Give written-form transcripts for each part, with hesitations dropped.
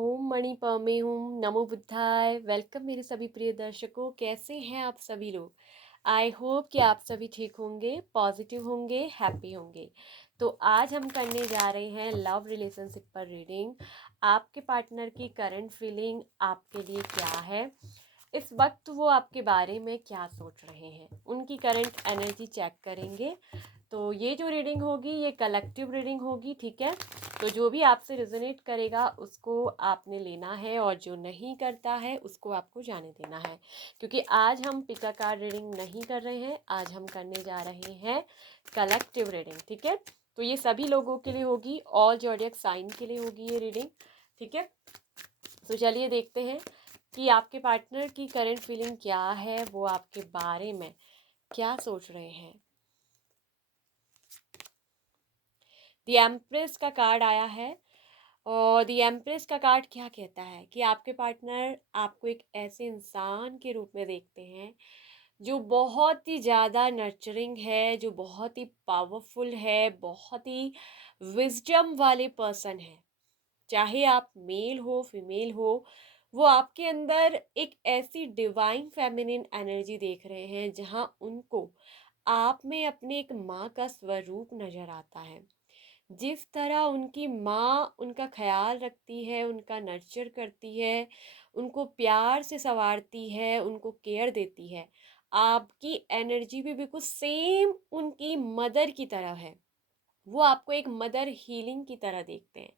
ओम मणि पमे हूँ, नमो बुद्धाय। वेलकम मेरे सभी प्रिय दर्शकों, कैसे हैं आप सभी लोग। आई होप कि आप सभी ठीक होंगे, पॉजिटिव होंगे, हैप्पी होंगे। तो आज हम करने जा रहे हैं लव रिलेशनशिप पर रीडिंग। आपके पार्टनर की करंट फीलिंग आपके लिए क्या है, इस वक्त वो आपके बारे में क्या सोच रहे हैं, उनकी करंट एनर्जी चेक करेंगे। तो ये जो रीडिंग होगी ये कलेक्टिव रीडिंग होगी, ठीक है। तो जो भी आपसे रिजोनेट करेगा उसको आपने लेना है और जो नहीं करता है उसको आपको जाने देना है, क्योंकि आज हम पिका कार्ड रीडिंग नहीं कर रहे हैं, आज हम करने जा रहे हैं कलेक्टिव रीडिंग, ठीक है। तो ये सभी लोगों के लिए होगी, ऑल ज़ोडिएक साइन के लिए होगी ये रीडिंग, ठीक है। तो चलिए देखते हैं कि आपके पार्टनर की करंट फीलिंग क्या है, वो आपके बारे में क्या सोच रहे हैं। द एम्प्रेस का कार्ड आया है और द एम्प्रेस का कार्ड क्या कहता है कि आपके पार्टनर आपको एक ऐसे इंसान के रूप में देखते हैं जो बहुत ही ज़्यादा नर्चरिंग है, जो बहुत ही पावरफुल है, बहुत ही विजडम वाले पर्सन है। चाहे आप मेल हो फीमेल हो, वो आपके अंदर एक ऐसी डिवाइन फेमिनिन एनर्जी देख रहे हैं जहां उनको आप में अपने एक माँ का स्वरूप नजर आता है। जिस तरह उनकी माँ उनका ख्याल रखती है, उनका नर्चर करती है, उनको प्यार से संवारती है, उनको केयर देती है, आपकी एनर्जी भी बिल्कुल सेम उनकी मदर की तरह है। वो आपको एक मदर हीलिंग की तरह देखते हैं।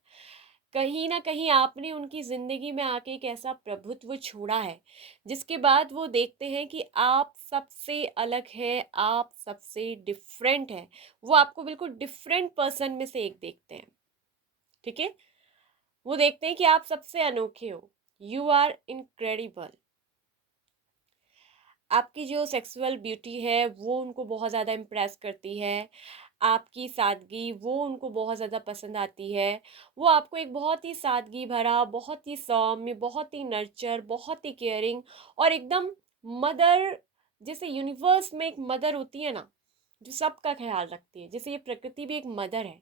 कहीं ना कहीं आपने उनकी ज़िंदगी में आके एक ऐसा प्रभुत्व छोड़ा है जिसके बाद वो देखते हैं कि आप सबसे अलग है, आप सबसे डिफरेंट है। वो आपको बिल्कुल डिफरेंट पर्सन में से एक देखते हैं, ठीक है। वो देखते हैं कि आप सबसे अनोखे हो, यू आर इनक्रेडिबल। आपकी जो सेक्सुअल ब्यूटी है वो उनको बहुत ज़्यादा इम्प्रेस करती है, आपकी सादगी वो उनको बहुत ज़्यादा पसंद आती है। वो आपको एक बहुत ही सादगी भरा, बहुत ही सौम्य, बहुत ही नर्चर, बहुत ही केयरिंग और एकदम मदर, जैसे यूनिवर्स में एक मदर होती है ना, जो सबका ख्याल रखती है, जैसे ये प्रकृति भी एक मदर है,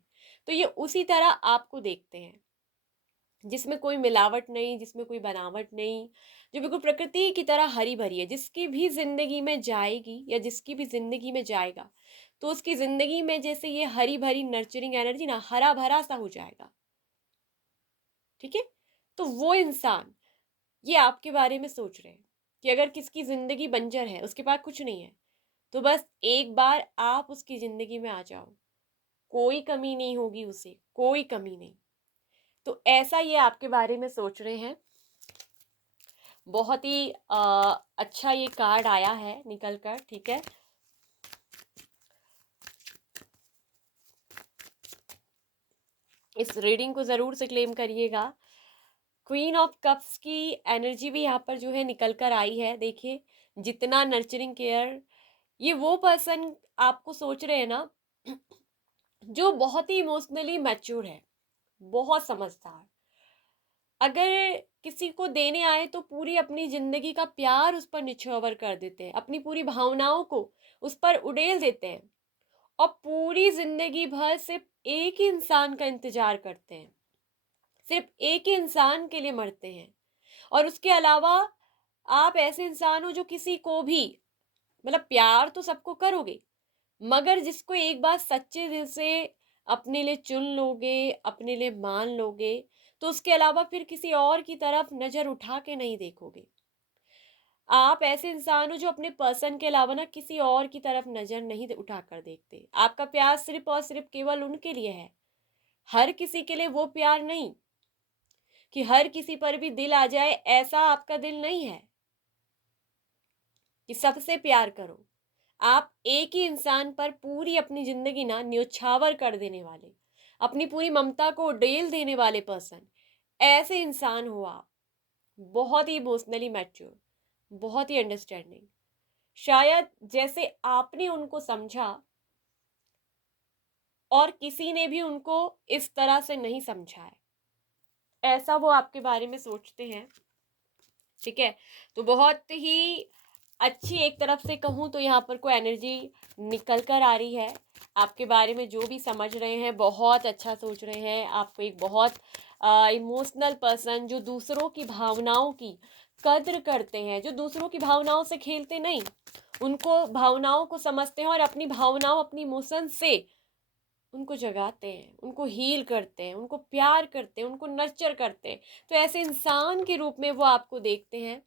तो ये उसी तरह आपको देखते हैं, जिसमें कोई मिलावट नहीं, जिसमें कोई बनावट नहीं, जो बिल्कुल प्रकृति की तरह हरी भरी है। जिसकी भी जिंदगी में जाएगी या जिसकी भी जिंदगी में जाएगा तो उसकी जिंदगी में जैसे ये हरी भरी नर्चरिंग एनर्जी ना, हरा भरा सा हो जाएगा, ठीक है। तो वो इंसान ये आपके बारे में सोच रहे हैं कि अगर किसकी जिंदगी बंजर है, उसके पास कुछ नहीं है, तो बस एक बार आप उसकी जिंदगी में आ जाओ, कोई कमी नहीं होगी उसे, कोई कमी नहीं। तो ऐसा ये आपके बारे में सोच रहे हैं। बहुत ही अच्छा ये कार्ड आया है निकल कर, ठीक है। इस रीडिंग को ज़रूर से क्लेम करिएगा। क्वीन ऑफ कप्स की एनर्जी भी यहाँ पर जो है निकल कर आई है। देखिए, जितना नर्चरिंग केयर, ये वो पर्सन आपको सोच रहे हैं ना जो बहुत ही इमोशनली मैच्योर है, बहुत समझदार। अगर किसी को देने आए तो पूरी अपनी जिंदगी का प्यार उस पर निछावर कर देते हैं, अपनी पूरी भावनाओं को उस पर उड़ेल देते हैं और पूरी जिंदगी भर सिर्फ एक ही इंसान का इंतजार करते हैं, सिर्फ एक ही इंसान के लिए मरते हैं। और उसके अलावा आप ऐसे इंसान हो जो किसी को भी, मतलब प्यार तो सबको करोगे, मगर जिसको एक बार सच्चे दिल से अपने लिए चुन लोगे, अपने लिए मान लोगे, तो उसके अलावा फिर किसी और की तरफ नजर उठा के नहीं देखोगे। आप ऐसे इंसान हो जो अपने पर्सन के अलावा ना किसी और की तरफ नजर नहीं उठा कर देखते। आपका प्यार सिर्फ और सिर्फ केवल उनके लिए है, हर किसी के लिए वो प्यार नहीं कि हर किसी पर भी दिल आ जाए, ऐसा आपका दिल नहीं है कि सबसे प्यार करो। आप एक ही इंसान पर पूरी अपनी जिंदगी ना न्योछावर कर देने वाले, अपनी पूरी ममता को उड़ेल देने वाले पर्सन, ऐसे इंसान हो आप। बहुत ही इमोशनली मैच्योर, बहुत ही अंडरस्टैंडिंग। शायद जैसे आपने उनको समझा और किसी ने भी उनको इस तरह से नहीं समझा है, ऐसा वो आपके बारे में सोचते हैं, ठीक है। तो बहुत ही अच्छी, एक तरफ से कहूँ तो यहाँ पर कोई एनर्जी निकल कर आ रही है। आपके बारे में जो भी समझ रहे हैं बहुत अच्छा सोच रहे हैं, आपको एक बहुत इमोशनल पर्सन, जो दूसरों की भावनाओं की कद्र करते हैं, जो दूसरों की भावनाओं से खेलते नहीं, उनको भावनाओं को समझते हैं और अपनी भावनाओं, अपनी इमोशन से उनको जगाते हैं, उनको हील करते हैं, उनको प्यार करते हैं, उनको नर्चर करते हैं। तो ऐसे इंसान के रूप में वो आपको देखते हैं,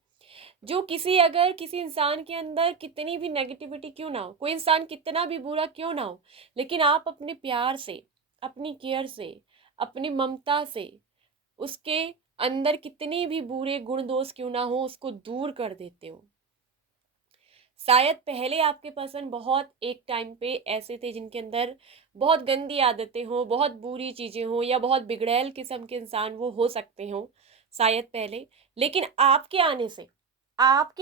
जो अगर किसी इंसान के अंदर कितनी भी नेगेटिविटी क्यों ना हो, कोई इंसान कितना भी बुरा क्यों ना हो, लेकिन आप अपने प्यार से, अपनी केयर से, अपनी ममता से उसके अंदर कितने भी बुरे गुण दोष क्यों ना हो, उसको दूर कर देते हो। शायद पहले आपके पर्सन बहुत एक टाइम पे ऐसे थे जिनके अंदर बहुत गंदी आदतें हो, बहुत बुरी चीजें हो, या बहुत बिगड़ैल किस्म के इंसान वो हो सकते हो शायद पहले, लेकिन आपके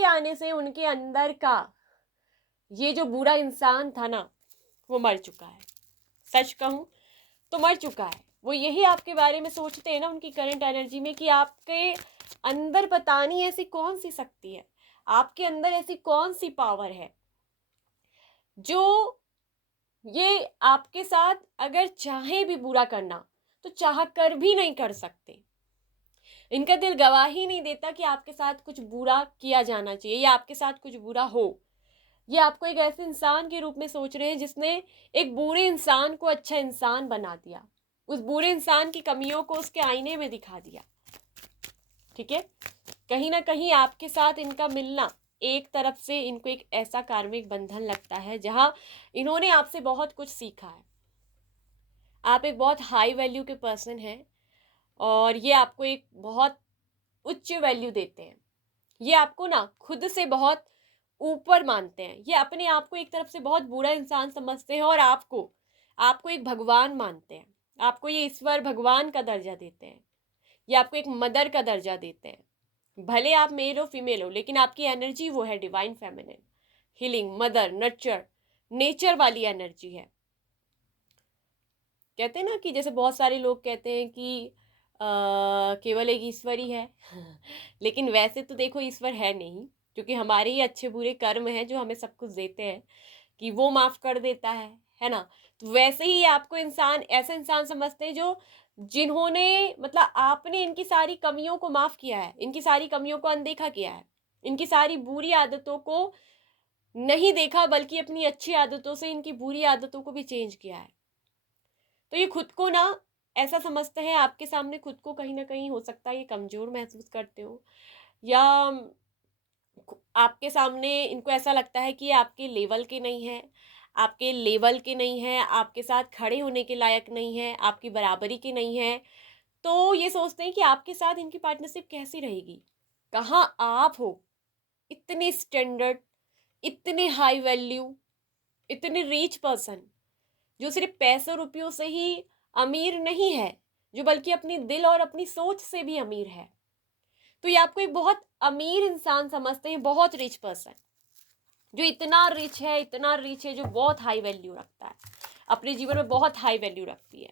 आने से उनके अंदर का ये जो बुरा इंसान था ना, वो मर चुका है। सच कहूं तो मर चुका है। वो यही आपके बारे में सोचते हैं ना उनकी करंट एनर्जी में, कि आपके अंदर पता नहीं ऐसी कौन सी शक्ति है, आपके अंदर ऐसी कौन सी पावर है जो ये आपके साथ अगर चाहे भी बुरा करना तो चाह कर भी नहीं कर सकते। इनका दिल गवाही नहीं देता कि आपके साथ कुछ बुरा किया जाना चाहिए या आपके साथ कुछ बुरा हो। ये आपको एक ऐसे इंसान के रूप में सोच रहे हैं जिसने एक बुरे इंसान को अच्छा इंसान बना दिया, उस बुरे इंसान की कमियों को उसके आईने में दिखा दिया। ठीक है, कहीं ना कहीं आपके साथ इनका मिलना, एक तरफ से इनको एक ऐसा कार्मिक बंधन लगता है जहां इन्होंने आपसे बहुत कुछ सीखा है। आप एक बहुत हाई वैल्यू के पर्सन हैं और ये आपको एक बहुत उच्च वैल्यू देते हैं। ये आपको ना खुद से बहुत ऊपर मानते हैं। ये अपने आप को एक तरफ से बहुत बुरा इंसान समझते हैं और आपको आपको एक भगवान मानते हैं। आपको ये ईश्वर भगवान का दर्जा देते हैं। ये आपको एक मदर का दर्जा देते हैं। भले आप मेल हो फीमेल हो, लेकिन आपकी एनर्जी वो है divine feminine, healing, mother, nurture, nature वाली एनर्जी है। कहते हैं ना कि जैसे बहुत सारे लोग कहते हैं कि केवल एक ईश्वर ही है लेकिन वैसे तो देखो ईश्वर है नहीं, क्योंकि हमारे ही अच्छे बुरे कर्म हैं जो हमें सब कुछ देते हैं, कि वो माफ कर देता है ना। तो वैसे ही आपको इंसान ऐसा इंसान समझते हैं जो जिन्होंने मतलब आपने इनकी सारी कमियों को माफ किया है, इनकी सारी कमियों को अनदेखा किया है, इनकी सारी बुरी आदतों को नहीं देखा, बल्कि अपनी अच्छी आदतों से इनकी बुरी आदतों को भी चेंज किया है। तो ये खुद को ना ऐसा समझते हैं, आपके सामने खुद को कहीं ना कहीं हो सकता है ये कमजोर महसूस करते हो, या आपके सामने इनको ऐसा लगता है कि ये आपके लेवल के नहीं है, आपके लेवल के नहीं है, आपके साथ खड़े होने के लायक नहीं है, आपकी बराबरी के नहीं है। तो ये सोचते हैं कि आपके साथ इनकी पार्टनरशिप कैसी रहेगी। कहाँ आप हो इतने स्टैंडर्ड, इतने हाई वैल्यू, इतने रिच पर्सन, जो सिर्फ पैसों रुपयों से ही अमीर नहीं है, जो बल्कि अपनी दिल और अपनी सोच से भी अमीर है। तो ये आपको एक बहुत अमीर इंसान समझते हैं, बहुत रिच पर्सन, जो इतना रिच है, इतना रिच है, जो बहुत हाई वैल्यू रखता है, अपने जीवन में बहुत हाई वैल्यू रखती है।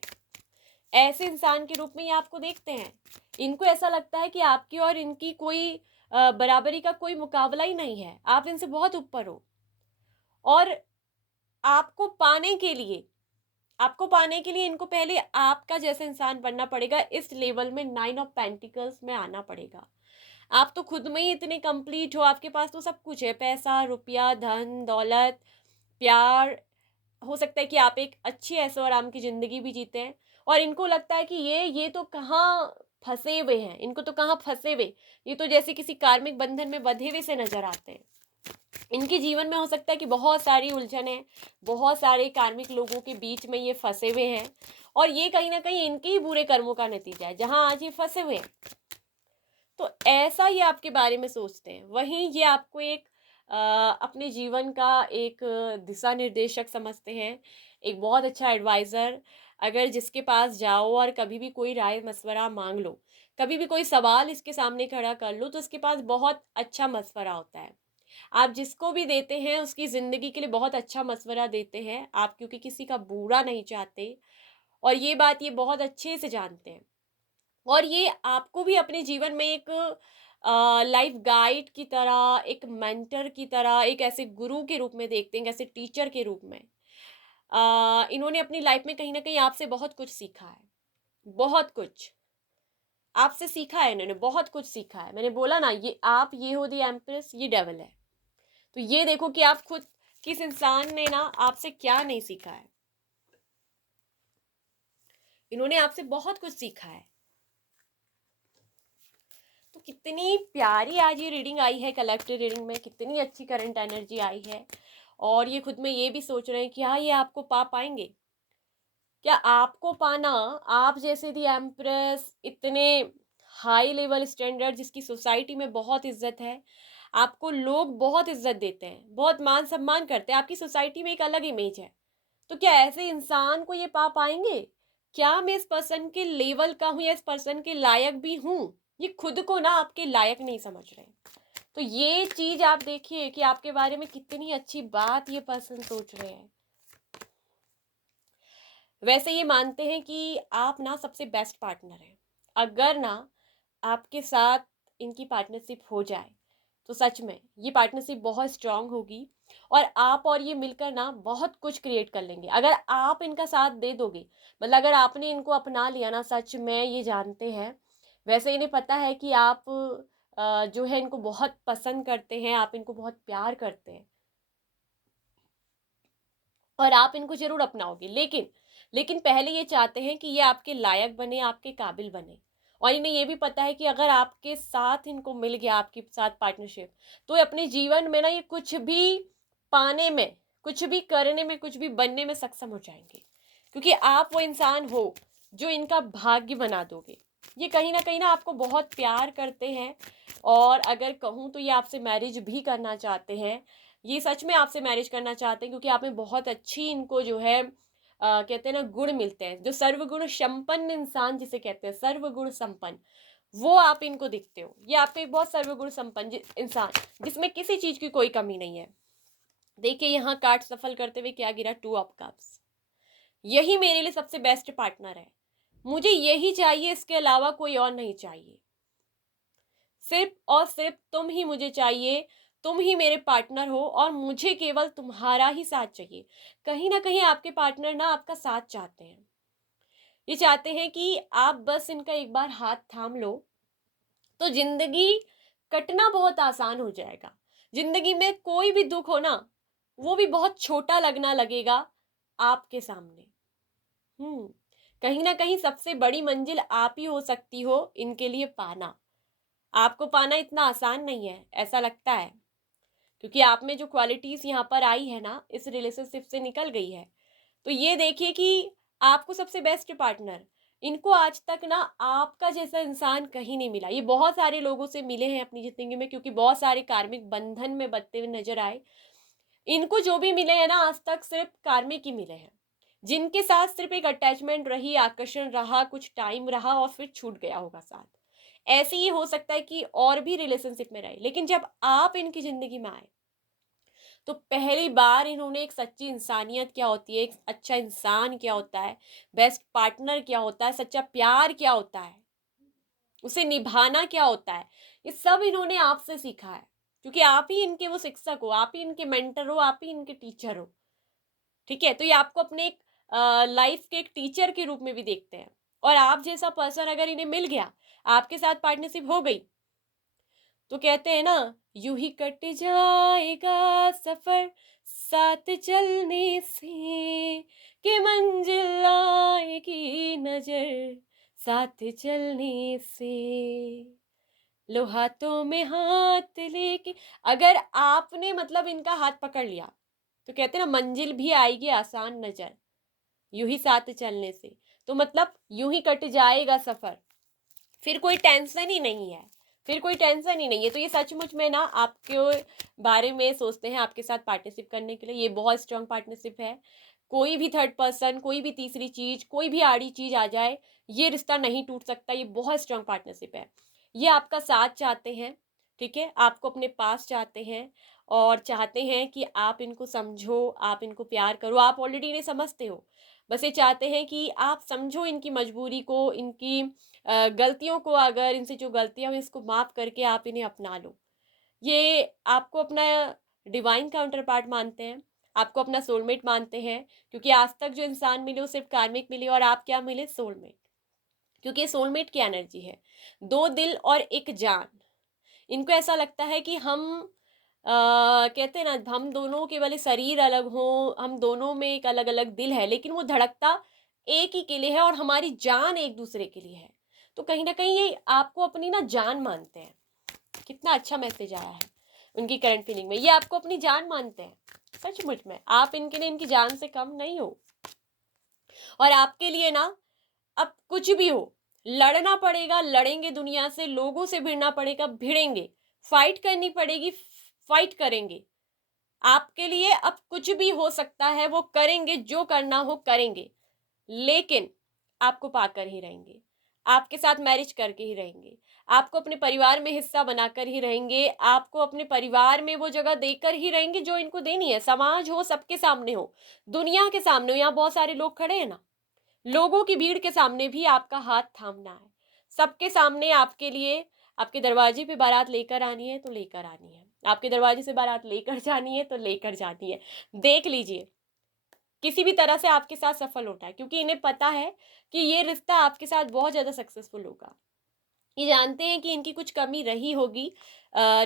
ऐसे इंसान के रूप में ये आपको देखते हैं। इनको ऐसा लगता है कि आपकी और इनकी कोई बराबरी का कोई मुकाबला ही नहीं है, आप इनसे बहुत ऊपर हो। और आपको पाने के लिए आपको पाने के लिए इनको पहले आपका जैसा इंसान बनना पड़ेगा, इस लेवल में 9 ऑफ पेंटिकल्स में आना पड़ेगा। आप तो खुद में ही इतने कंप्लीट हो, आपके पास तो सब कुछ है, पैसा, रुपया, धन, दौलत, प्यार। हो सकता है कि आप एक अच्छी ऐशो आराम की जिंदगी भी जीते हैं, और इनको लगता है कि ये तो कहाँ फंसे हुए हैं, इनको तो कहाँ फंसे हुए, ये तो जैसे किसी कार्मिक बंधन में बंधे हुए से नजर आते हैं। इनके जीवन में हो सकता है कि बहुत सारी उलझन है, बहुत सारे कार्मिक लोगों के बीच में ये फंसे हुए हैं, और ये कहीं ना कहीं इनके ही बुरे कर्मों का नतीजा है जहां आज ये फंसे हुए हैं। तो ऐसा ये आपके बारे में सोचते हैं। वहीं ये आपको एक अपने जीवन का एक दिशा निर्देशक समझते हैं, एक बहुत अच्छा एडवाइज़र। अगर जिसके पास जाओ और कभी भी कोई राय मशवरा मांग लो, कभी भी कोई सवाल इसके सामने खड़ा कर लो, तो इसके पास बहुत अच्छा मशवरा होता है। आप जिसको भी देते हैं उसकी ज़िंदगी के लिए बहुत अच्छा मशवरा देते हैं आप, क्योंकि किसी का बुरा नहीं चाहते, और ये बात ये बहुत अच्छे से जानते हैं। और ये आपको भी अपने जीवन में एक लाइफ गाइड की तरह, एक मेंटर की तरह, एक ऐसे गुरु के रूप में देखते हैं, ऐसे टीचर के रूप में। इन्होंने अपनी लाइफ में कहीं ना कहीं आपसे बहुत कुछ सीखा है, बहुत कुछ। आपसे सीखा है इन्होंने, बहुत कुछ सीखा है। मैंने बोला ना, ये आप ये हो द एम्प्रेस, ये डेविल है। तो ये देखो कि आप खुद किस इंसान ने ना आपसे क्या नहीं सीखा है। इन्होंने आपसे बहुत कुछ सीखा है। तो कितनी प्यारी आज ये रीडिंग आई है, कलेक्टिव रीडिंग में कितनी अच्छी करंट एनर्जी आई है। और ये खुद में ये भी सोच रहे हैं कि हाँ, ये आपको पा पाएंगे। क्या आपको पाना, आप जैसे दी एम्प्रेस, इतने हाई लेवल स्टैंडर्ड, जिसकी सोसाइटी में बहुत इज्जत है, आपको लोग बहुत इज्जत देते हैं, बहुत मान सम्मान करते हैं, आपकी सोसाइटी में एक अलग इमेज है। तो क्या ऐसे इंसान को ये पा पाएंगे? क्या मैं इस पर्सन के लेवल का हूं या इस पर्सन के लायक भी हूं? ये खुद को ना आपके लायक नहीं समझ रहे। तो ये चीज आप देखिए कि आपके बारे में कितनी अच्छी बात ये पर्सन सोच रहे हैं। वैसे ये मानते हैं कि आप ना सबसे बेस्ट पार्टनर हैं। अगर ना आपके साथ इनकी पार्टनरशिप हो जाए तो सच में ये पार्टनरशिप बहुत स्ट्रांग होगी, और आप और ये मिलकर ना बहुत कुछ क्रिएट कर लेंगे अगर आप इनका साथ दे दोगे। मतलब अगर आपने इनको अपना लिया ना, सच में ये जानते हैं, वैसे इन्हें पता है कि आप जो है इनको बहुत पसंद करते हैं, आप इनको बहुत प्यार करते हैं, और आप इनको जरूर अपनाओगे। लेकिन लेकिन पहले ये चाहते हैं कि ये आपके लायक बने, आपके काबिल बने। और इन्हें ये भी पता है कि अगर आपके साथ इनको मिल गया, आपके साथ पार्टनरशिप, तो ये अपने जीवन में ना ये कुछ भी पाने में, कुछ भी करने में, कुछ भी बनने में सक्षम हो जाएंगे, क्योंकि आप वो इंसान हो जो इनका भाग्य बना दोगे। ये कहीं ना आपको बहुत प्यार करते हैं, और अगर कहूँ तो ये आपसे मैरिज भी करना चाहते हैं। ये सच में आपसे मैरिज करना चाहते हैं, क्योंकि आप में बहुत अच्छी इनको जो है कहते हैं ना गुण मिलते हैं, जो सर्वगुण संपन्न इंसान जिसे कहते हैं, सर्वगुण संपन्न, वो आप इनको दिखते हो। ये आपके एक बहुत सर्वगुण संपन्न इंसान, जिसमें किसी चीज की कोई कमी नहीं है। देखिए यहाँ कार्ड सफल करते हुए क्या गिरा, 2 ऑफ कप्स। यही मेरे लिए सबसे बेस्ट पार्टनर है, मुझे यही चाहिए, इसके अलावा कोई और नहीं चाहिए। सिर्फ और सिर्फ तुम ही मुझे चाहिए, तुम ही मेरे पार्टनर हो, और मुझे केवल तुम्हारा ही साथ चाहिए। कहीं ना कहीं आपके पार्टनर ना आपका साथ चाहते हैं। ये चाहते हैं कि आप बस इनका एक बार हाथ थाम लो, तो जिंदगी कटना बहुत आसान हो जाएगा। जिंदगी में कोई भी दुख हो ना, वो भी बहुत छोटा लगना लगेगा आपके सामने। कहीं ना कहीं सबसे बड़ी मंजिल आप ही हो सकती हो इनके लिए पाना। आपको पाना इतना आसान नहीं है, ऐसा लगता है, क्योंकि आप में जो क्वालिटीज यहाँ पर आई है ना, इस रिलेशनशिप से निकल गई है। तो ये देखिए कि आपको सबसे बेस्ट पार्टनर, इनको आज तक ना आपका जैसा इंसान कहीं नहीं मिला। ये बहुत सारे लोगों से मिले हैं अपनी जिंदगी में, क्योंकि बहुत सारे कार्मिक बंधन में बंधते हुए नजर आए। इनको जो भी मिले हैं ना आज तक, सिर्फ कार्मिक ही मिले हैं, जिनके साथ सिर्फ एक अटैचमेंट रही, आकर्षण रहा, कुछ टाइम रहा और फिर छूट गया होगा साथ। ऐसे ही हो सकता है कि और भी रिलेशनशिप में रहे, लेकिन जब आप इनकी जिंदगी में आए, तो पहली बार इन्होंने एक सच्ची इंसानियत क्या होती है, एक अच्छा इंसान क्या होता है, बेस्ट पार्टनर क्या होता है, सच्चा प्यार क्या होता है, उसे निभाना क्या होता है, ये सब इन्होंने आपसे सीखा है। क्योंकि आप ही इनके वो शिक्षक हो, आप ही इनके मेंटर हो, आप ही इनके टीचर हो। ठीक है, तो ये आपको अपने एक लाइफ के एक टीचर के रूप में भी देखते हैं। और आप जैसा पर्सन अगर इन्हें मिल गया, आपके साथ पार्टनरशिप हो गई, तो कहते हैं ना, यूं ही कट जाएगा सफर साथ चलने से, कि मंजिल आएगी नजर साथ चलने से, लो हाथों में हाथ लेके। अगर आपने मतलब इनका हाथ पकड़ लिया, तो कहते हैं ना, मंजिल भी आएगी आसान नजर यूं ही साथ चलने से। तो मतलब यूं ही कट जाएगा सफर, फिर कोई टेंशन ही नहीं है, फिर कोई टेंशन ही नहीं है। तो ये सचमुच में ना आपके बारे में सोचते हैं, आपके साथ पार्टनरशिप करने के लिए। ये बहुत स्ट्रांग पार्टनरशिप है। कोई भी थर्ड पर्सन, कोई भी तीसरी चीज, कोई भी आड़ी चीज आ जाए, ये रिश्ता नहीं टूट सकता। ये बहुत स्ट्रांग पार्टनरशिप है। ये आपका साथ चाहते हैं, ठीक है, आपको अपने पास चाहते हैं, और चाहते हैं कि आप इनको समझो, आप इनको प्यार करो। आप ऑलरेडी इन्हें समझते हो, बस ये चाहते हैं कि आप समझो इनकी मजबूरी को, इनकी गलतियों को, अगर इनसे जो गलतियां हुई इसको माफ करके आप इन्हें अपना लो। ये आपको अपना डिवाइन काउंटर पार्ट मानते हैं, आपको अपना सोलमेट मानते हैं, क्योंकि आज तक जो इंसान मिले वो सिर्फ कार्मिक मिले, और आप क्या मिले, सोलमेट। क्योंकि ये सोलमेट की एनर्जी है। दो दिल और एक जान, इनको ऐसा लगता है कि हम कहते हैं ना, हम दोनों के वाले शरीर अलग हों, हम दोनों में एक अलग अलग दिल है, लेकिन वो धड़कता एक ही के लिए है और हमारी जान एक दूसरे के लिए है। तो कहीं ना कहीं ये आपको अपनी ना जान मानते हैं। कितना अच्छा मैसेज आया है उनकी करंट फीलिंग में, ये आपको अपनी जान मानते हैं। सचमुच में आप इनके लिए इनकी जान से कम नहीं हो। और आपके लिए ना अब कुछ भी हो, लड़ना पड़ेगा, लड़ेंगे, दुनिया से, लोगों से भिड़ना पड़ेगा, भिड़ेंगे, फाइट करनी पड़ेगी, फाइट करेंगे। आपके लिए अब कुछ भी हो सकता है, वो करेंगे, जो करना हो करेंगे, लेकिन आपको पाकर ही रहेंगे, आपके साथ मैरिज करके ही रहेंगे, आपको अपने परिवार में हिस्सा बनाकर ही रहेंगे, आपको अपने परिवार में वो जगह देकर ही रहेंगे जो इनको देनी है। समाज हो, सबके सामने हो, दुनिया के सामने हो, यहाँ बहुत सारे लोग खड़े हैं ना, लोगों की भीड़ के सामने भी आपका हाथ थामना है। सबके सामने आपके लिए, आपके दरवाजे पे बारात लेकर आनी है तो लेकर आनी है, आपके दरवाजे से बारात लेकर जानी है तो लेकर जानी है। देख लीजिए, किसी भी तरह से आपके साथ सफल होता है, क्योंकि इन्हें पता है कि ये रिश्ता आपके साथ बहुत ज़्यादा सक्सेसफुल होगा। ये जानते हैं कि इनकी कुछ कमी रही होगी।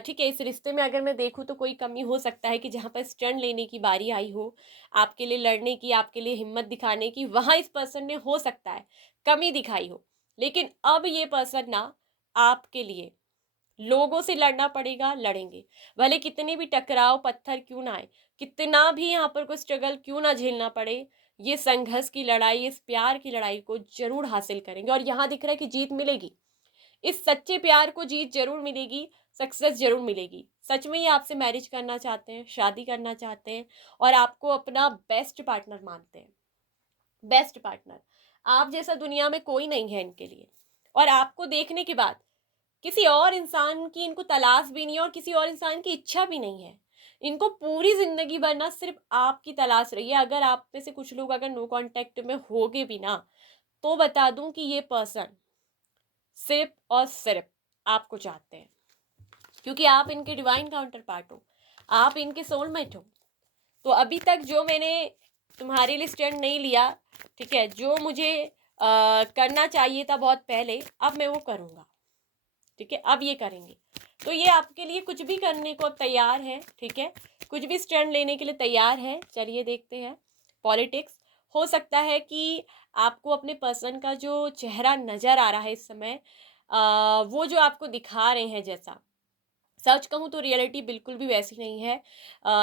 ठीक है, इस रिश्ते में अगर मैं देखूँ तो कोई कमी हो सकता है कि जहाँ पर स्टैंड लेने की बारी आई हो, आपके लिए लड़ने की, आपके लिए हिम्मत दिखाने की, वहाँ इस पर्सन ने हो सकता है कमी दिखाई हो। लेकिन अब ये पर्सन ना आपके लिए, लोगों से लड़ना पड़ेगा, लड़ेंगे, भले कितने भी टकराव पत्थर क्यों ना आए, कितना भी यहाँ पर कोई स्ट्रगल क्यों ना झेलना पड़े, ये संघर्ष की लड़ाई, इस प्यार की लड़ाई को जरूर हासिल करेंगे। और यहाँ दिख रहा है कि जीत मिलेगी, इस सच्चे प्यार को जीत जरूर मिलेगी, सक्सेस जरूर मिलेगी। सच में ये आपसे मैरिज करना चाहते हैं, शादी करना चाहते हैं, और आपको अपना बेस्ट पार्टनर मानते हैं। बेस्ट पार्टनर, आप जैसा दुनिया में कोई नहीं है इनके लिए। और आपको देखने के बाद किसी और इंसान की इनको तलाश भी नहीं है, और किसी और इंसान की इच्छा भी नहीं है। इनको पूरी जिंदगी भर ना सिर्फ आपकी तलाश रही है। अगर आप में से कुछ लोग अगर नो कांटेक्ट में होगे भी ना, तो बता दूं कि ये पर्सन सिर्फ और सिर्फ आपको चाहते हैं, क्योंकि आप इनके डिवाइन काउंटर पार्ट हो, आप इनके सोलमेट हो। तो अभी तक जो मैंने तुम्हारे लिए स्टैंड नहीं लिया, ठीक है, जो मुझे करना चाहिए था बहुत पहले, अब मैं वो करूँगा। ठीक है, अब ये करेंगे। तो ये आपके लिए कुछ भी करने को तैयार है। ठीक है, कुछ भी स्टैंड लेने के लिए तैयार है। चलिए देखते हैं पॉलिटिक्स। हो सकता है कि आपको अपने पर्सन का जो चेहरा नज़र आ रहा है इस समय, वो जो आपको दिखा रहे हैं, जैसा सच कहूँ तो रियलिटी बिल्कुल भी वैसी नहीं है।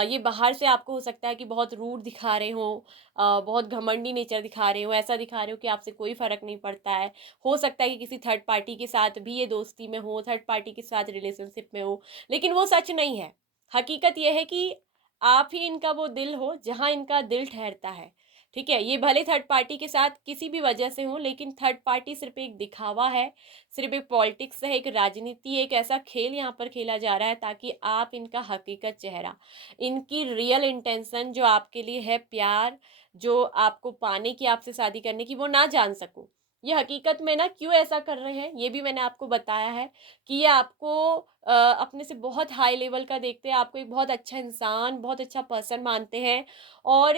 ये बाहर से आपको हो सकता है कि बहुत रूड दिखा रहे हो, बहुत घमंडी नेचर दिखा रहे हो, ऐसा दिखा रहे हो कि आपसे कोई फ़र्क नहीं पड़ता है। हो सकता है कि किसी थर्ड पार्टी के साथ भी ये दोस्ती में हो, थर्ड पार्टी के साथ रिलेशनशिप में हो, लेकिन वो सच नहीं है। हकीकत ये है कि आप ही इनका वो दिल हो जहाँ इनका दिल ठहरता है। ठीक है, ये भले थर्ड पार्टी के साथ किसी भी वजह से हो, लेकिन थर्ड पार्टी सिर्फ एक दिखावा है, सिर्फ एक पॉलिटिक्स है, एक राजनीति, एक ऐसा खेल यहाँ पर खेला जा रहा है ताकि आप इनका हकीकत चेहरा, इनकी रियल इंटेंशन जो आपके लिए है, प्यार जो आपको पाने की, आपसे शादी करने की, वो ना जान सको। ये हकीकत में ना क्यों ऐसा कर रहे हैं ये भी मैंने आपको बताया है कि ये आपको अपने से बहुत हाई लेवल का देखते हैं, आपको एक बहुत अच्छा इंसान, बहुत अच्छा पर्सन मानते हैं। और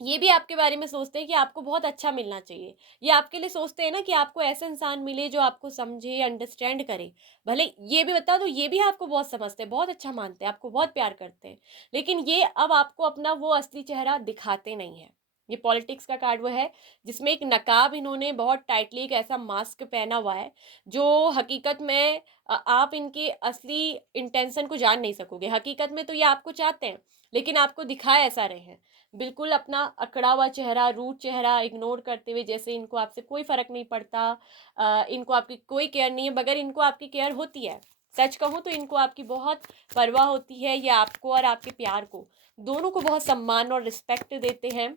ये भी आपके बारे में सोचते हैं कि आपको बहुत अच्छा मिलना चाहिए। ये आपके लिए सोचते हैं ना कि आपको ऐसा इंसान मिले जो आपको समझे, अंडरस्टैंड करे। भले ये भी बता दो, ये भी आपको बहुत समझते हैं, बहुत अच्छा मानते हैं, आपको बहुत प्यार करते हैं, लेकिन ये अब आपको अपना वो असली चेहरा दिखाते नहीं है। ये पॉलिटिक्स का कार्ड वो है जिसमें एक नकाब इन्होंने बहुत टाइटली, एक ऐसा मास्क पहना हुआ है जो हकीकत में आप इनके असली इंटेंशन को जान नहीं सकोगे। हकीकत में तो ये आपको चाहते हैं, लेकिन आपको दिखा ऐसा रहे हैं, बिल्कुल अपना अकड़ा हुआ चेहरा, रूट चेहरा इग्नोर करते हुए, जैसे इनको आपसे कोई फ़र्क नहीं पड़ता, इनको आपकी कोई केयर नहीं है। मगर इनको आपकी केयर होती है। सच कहूँ तो इनको आपकी बहुत परवाह होती है। ये आपको और आपके प्यार को, दोनों को बहुत सम्मान और रिस्पेक्ट देते हैं।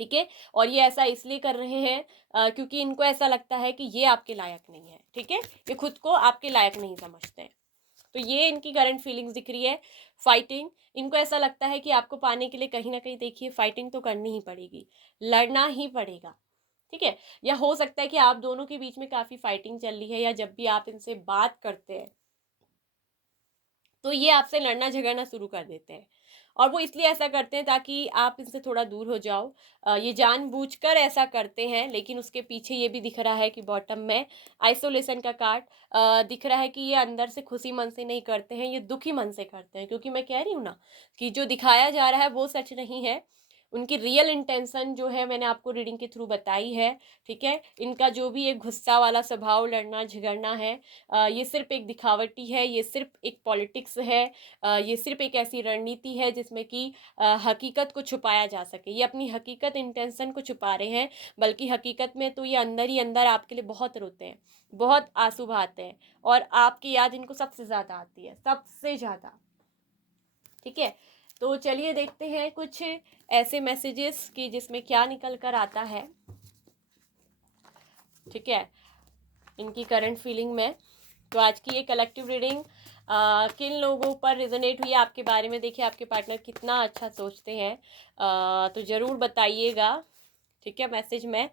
ठीक है, और ये ऐसा इसलिए कर रहे हैं क्योंकि इनको ऐसा लगता है कि ये आपके लायक नहीं है। ठीक है, ये खुद को आपके लायक नहीं समझते हैं। तो ये इनकी करंट फीलिंग्स दिख रही है। फाइटिंग, इनको ऐसा लगता है कि आपको पाने के लिए कहीं ना कहीं, देखिए, फाइटिंग तो करनी ही पड़ेगी, लड़ना ही पड़ेगा। ठीक है, या हो सकता है कि आप दोनों के बीच में काफ़ी फाइटिंग चल रही है, या जब भी आप इनसे बात करते हैं तो ये आपसे लड़ना झगड़ना शुरू कर देते हैं। और वो इसलिए ऐसा करते हैं ताकि आप इनसे थोड़ा दूर हो जाओ। ये जानबूझकर ऐसा करते हैं, लेकिन उसके पीछे ये भी दिख रहा है कि बॉटम में आइसोलेशन का कार्ड दिख रहा है कि ये अंदर से खुशी मन से नहीं करते हैं, ये दुखी मन से करते हैं। क्योंकि मैं कह रही हूँ ना कि जो दिखाया जा रहा है वो सच नहीं है। उनकी रियल इंटेंशन जो है मैंने आपको रीडिंग के थ्रू बताई है, ठीक है। इनका जो भी एक गुस्सा वाला स्वभाव, लड़ना झगड़ना है, ये सिर्फ एक दिखावटी है, ये सिर्फ एक पॉलिटिक्स है, ये सिर्फ एक ऐसी रणनीति है जिसमें कि हकीकत को छुपाया जा सके। ये अपनी हकीकत इंटेंशन को छुपा रहे हैं, बल्कि हकीकत में तो ये अंदर ही अंदर आपके लिए बहुत रोते हैं, बहुत आंसू बहाते हैं, और आपकी याद इनको सबसे ज़्यादा आती है, सबसे ज़्यादा, ठीक है। तो चलिए देखते हैं कुछ ऐसे मैसेजेस कि जिसमें क्या निकल कर आता है, ठीक है, इनकी करंट फीलिंग में। तो आज की ये कलेक्टिव रीडिंग किन लोगों पर रिजोनेट हुई आपके बारे में, देखिए आपके पार्टनर कितना अच्छा सोचते हैं, तो ज़रूर बताइएगा, ठीक है, मैसेज में।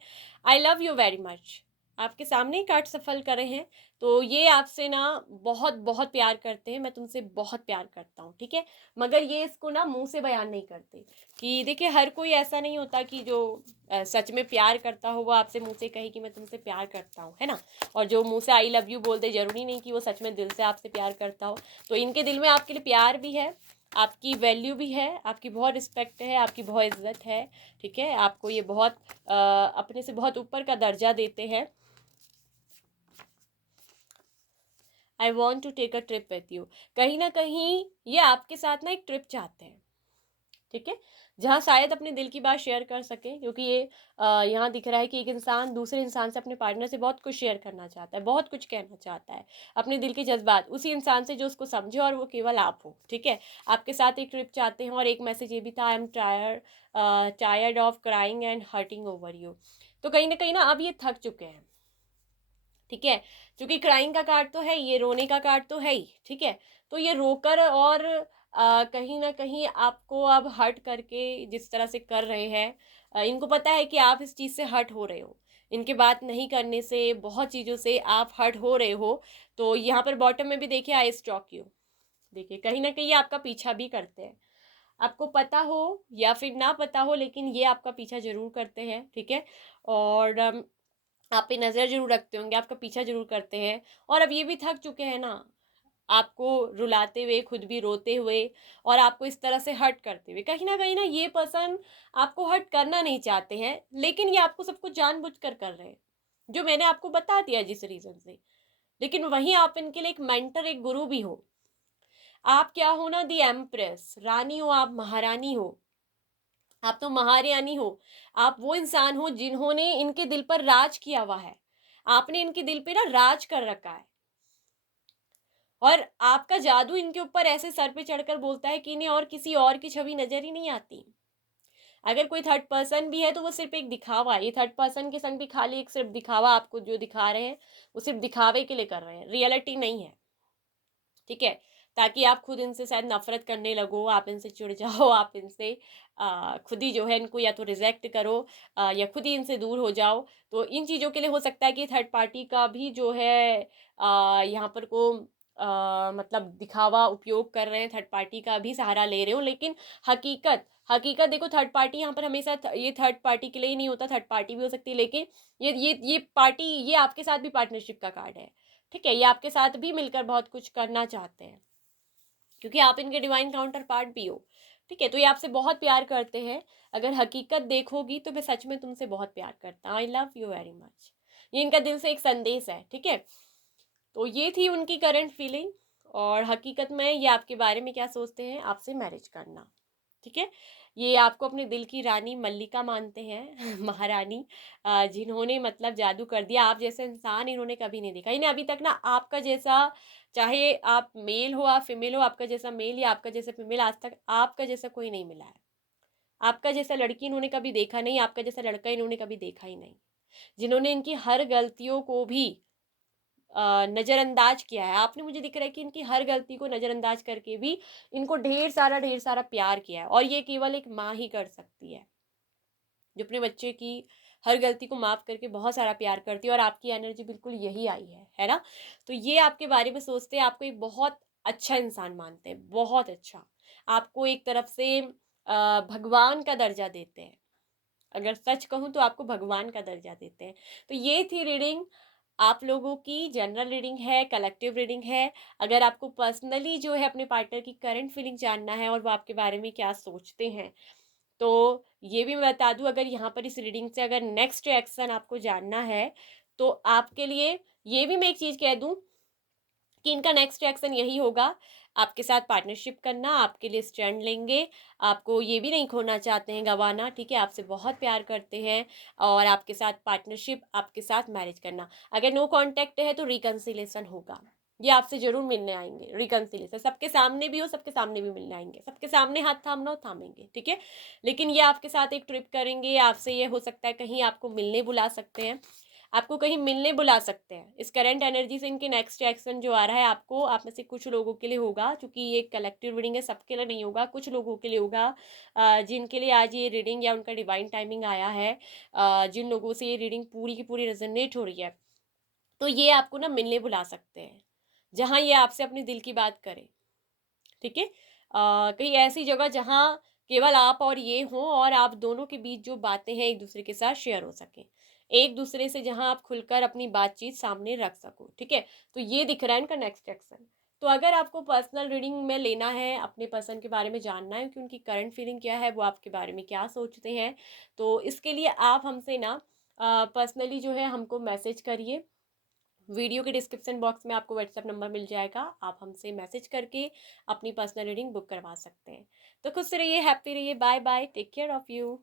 I love you very much, आपके सामने ही कार्ड सफल कर रहे हैं। तो ये आपसे ना बहुत बहुत प्यार करते हैं, मैं तुमसे बहुत प्यार करता हूँ, ठीक है। मगर ये इसको ना मुंह से बयान नहीं करते। कि देखिए हर कोई ऐसा नहीं होता कि जो सच में प्यार करता हो वो आपसे मुंह से कहे कि मैं तुमसे प्यार करता हूँ, है ना। और जो मुंह से आई लव यू बोल दे, जरूरी नहीं कि वो सच में दिल से आपसे प्यार करता हो। तो इनके दिल में आपके लिए प्यार भी है, आपकी वैल्यू भी है, आपकी बहुत रिस्पेक्ट है, आपकी बहुत इज्जत है, ठीक है। आपको ये बहुत अपने से बहुत ऊपर का दर्जा देते हैं। I want to take a trip with you, कहीं ना कहीं ये आपके साथ ना एक ट्रिप चाहते हैं, ठीक है, जहाँ शायद अपने दिल की बात शेयर कर सके। क्योंकि ये यहाँ दिख रहा है कि एक इंसान दूसरे इंसान से, अपने पार्टनर से बहुत कुछ शेयर करना चाहता है, बहुत कुछ कहना चाहता है, अपने दिल के जज्बात उसी इंसान से जो उसको समझे, और वो केवल आप हो, ठीक है। आपके साथ एक ट्रिप चाहते हैं। और एक मैसेज ये भी था, I am tired of crying and hurting over you. तो कहीं ना अब ये थक चुके हैं, ठीक है। क्योंकि क्राइंग का कार्ड तो है, ये रोने का कार्ड तो है ही, ठीक है। तो ये रोकर और कहीं ना कहीं आपको अब हर्ट करके जिस तरह से कर रहे हैं, इनको पता है कि आप इस चीज़ से हर्ट हो रहे हो, इनके बात नहीं करने से, बहुत चीज़ों से आप हर्ट हो रहे हो। तो यहाँ पर बॉटम में भी देखिए, आई स्टॉक यू, देखिए कहीं ना कहीं आपका पीछा भी करते हैं। आपको पता हो या फिर ना पता हो, लेकिन ये आपका पीछा जरूर करते हैं, ठीक है। और आप पे नज़र जरूर रखते होंगे, आपका पीछा जरूर करते हैं। और अब ये भी थक चुके हैं ना, आपको रुलाते हुए, खुद भी रोते हुए, और आपको इस तरह से हर्ट करते हुए। कहीं ना ये पर्सन आपको हर्ट करना नहीं चाहते हैं, लेकिन ये आपको सब कुछ जानबूझकर कर रहे हैं, जो मैंने आपको बता दिया जिस रीज़न से। लेकिन वहीं आप इनके लिए एक मेंटर, एक गुरु भी हो। आप क्या हो ना, दी एम्प्रेस, रानी हो, आप महारानी हो, आप तो महारानी हो। आप वो इंसान हो जिन्होंने इनके दिल पर राज किया हुआ है, आपने इनके दिल पे ना राज कर रखा है। और आपका जादू इनके ऊपर ऐसे सर पे चढ़कर बोलता है कि इन्हें और किसी और की छवि नजर ही नहीं आती। अगर कोई थर्ड पर्सन भी है तो वो सिर्फ एक दिखावा है। ये थर्ड पर्सन के संग भी खाली एक सिर्फ दिखावा, आपको जो दिखा रहे हैं वो सिर्फ दिखावे के लिए कर रहे हैं, रियलिटी नहीं है, ठीक है। ताकि आप खुद इनसे शायद नफरत करने लगो, आप इनसे चिढ़ जाओ, आप इनसे खुद ही जो है इनको या तो रिजेक्ट करो, या खुद ही इनसे दूर हो जाओ। तो इन चीज़ों के लिए हो सकता है कि थर्ड पार्टी का भी जो है यहाँ पर को मतलब दिखावा उपयोग कर रहे हैं, थर्ड पार्टी का भी सहारा ले रहे हो। लेकिन हकीकत हकीकत देखो, थर्ड पार्टी यहाँ पर हमेशा ये थर्ड पार्टी के लिए ही नहीं होता, थर्ड पार्टी भी हो सकती है। लेकिन ये पार्टी, ये आपके साथ भी पार्टनरशिप का कार्ड है, ठीक है। ये आपके साथ भी मिलकर बहुत कुछ करना चाहते हैं, क्योंकि आप इनके डिवाइन काउंटर पार्ट भी हो, ठीक है। तो ये आपसे बहुत प्यार करते हैं। अगर हकीकत देखोगी तो मैं सच में तुमसे बहुत प्यार करता हूँ, I love you very much. ये इनका दिल से एक संदेश है, ठीक है। तो ये थी उनकी करंट फीलिंग। और हकीकत में ये आपके बारे में क्या सोचते हैं, आपसे मैरिज करना, ठीक है। ये आपको अपने दिल की रानी मल्लिका मानते हैं महारानी, जिन्होंने मतलब जादू कर दिया। आप जैसा इंसान इन्होंने कभी नहीं देखा। इन्हें अभी तक ना आपका जैसा, चाहे आप मेल हो आप फीमेल हो, आपका जैसा मेल या आपका जैसा फीमेल, आज तक आपका जैसा कोई नहीं मिला है। आपका जैसा लड़की इन्होंने कभी देखा नहीं, आपका जैसा लड़का इन्होंने कभी देखा ही नहीं, जिन्होंने इनकी हर गलतियों को भी नज़रअंदाज किया है। आपने, मुझे दिख रहा है कि इनकी हर गलती को नज़रअंदाज करके भी इनको ढेर सारा प्यार किया है। और ये केवल एक माँ ही कर सकती है, जो अपने बच्चे की हर गलती को माफ़ करके बहुत सारा प्यार करती है। और आपकी एनर्जी बिल्कुल यही आई है ना। तो ये आपके बारे में सोचते हैं, आपको एक बहुत अच्छा इंसान मानते हैं, बहुत अच्छा। आपको एक तरफ से भगवान का दर्जा देते हैं। अगर सच कहूँ तो आपको भगवान का दर्जा देते हैं। तो ये थी रीडिंग, आप लोगों की जनरल रीडिंग है, कलेक्टिव रीडिंग है। अगर आपको पर्सनली जो है अपने पार्टनर की करंट फीलिंग जानना है और वो आपके बारे में क्या सोचते हैं, तो ये भी मैं बता दूं, अगर यहाँ पर इस रीडिंग से अगर नेक्स्ट एक्शन आपको जानना है, तो आपके लिए ये भी मैं एक चीज़ कह दूं कि इनका नेक्स्ट एक्शन यही होगा, आपके साथ पार्टनरशिप करना, आपके लिए स्टैंड लेंगे, आपको ये भी नहीं खोना चाहते हैं, गंवाना, ठीक है, आपसे बहुत प्यार करते हैं और आपके साथ पार्टनरशिप, आपके साथ मैरिज करना। अगर नो कांटेक्ट है तो रिकंसिलेशन होगा, ये आपसे जरूर मिलने आएंगे। रिकंसिलेशन सबके सामने भी हो, सबके सामने भी मिलने आएंगे, सबके सामने हाथ थामना हो थामेंगे, ठीक है। लेकिन ये आपके साथ एक ट्रिप करेंगे, आपसे ये हो सकता है कहीं आपको मिलने बुला सकते हैं, आपको कहीं मिलने बुला सकते हैं। इस करंट एनर्जी से इनके नेक्स्ट एक्शन जो आ रहा है, आपको आप में से कुछ लोगों के लिए होगा, क्योंकि ये कलेक्टिव रीडिंग है, सबके लिए नहीं होगा, कुछ लोगों के लिए होगा जिनके लिए आज ये रीडिंग या उनका डिवाइन टाइमिंग आया है, जिन लोगों से ये रीडिंग पूरी की पूरी रेजोनेट हो रही है, तो ये आपको ना मिलने बुला सकते हैं, जहाँ ये आपसे अपने दिल की बात करें, ठीक है। कहीं ऐसी जगह जहाँ केवल आप और ये हों और आप दोनों के बीच जो बातें हैं एक दूसरे के साथ शेयर हो सकें, एक दूसरे से जहाँ आप खुलकर अपनी बातचीत सामने रख सको, ठीक है। तो ये दिख रहा है इनका नेक्स्ट एक्शन। तो अगर आपको पर्सनल रीडिंग में लेना है, अपने पर्सन के बारे में जानना है कि उनकी करंट फीलिंग क्या है, वो आपके बारे में क्या सोचते हैं, तो इसके लिए आप हमसे ना पर्सनली जो है हमको मैसेज करिए। वीडियो के डिस्क्रिप्शन बॉक्स में आपको व्हाट्सएप नंबर मिल जाएगा, आप हमसे मैसेज करके अपनी पर्सनल रीडिंग बुक करवा सकते हैं। तो खुश रहिए, हैप्पी रहिए, bye bye, take care of you.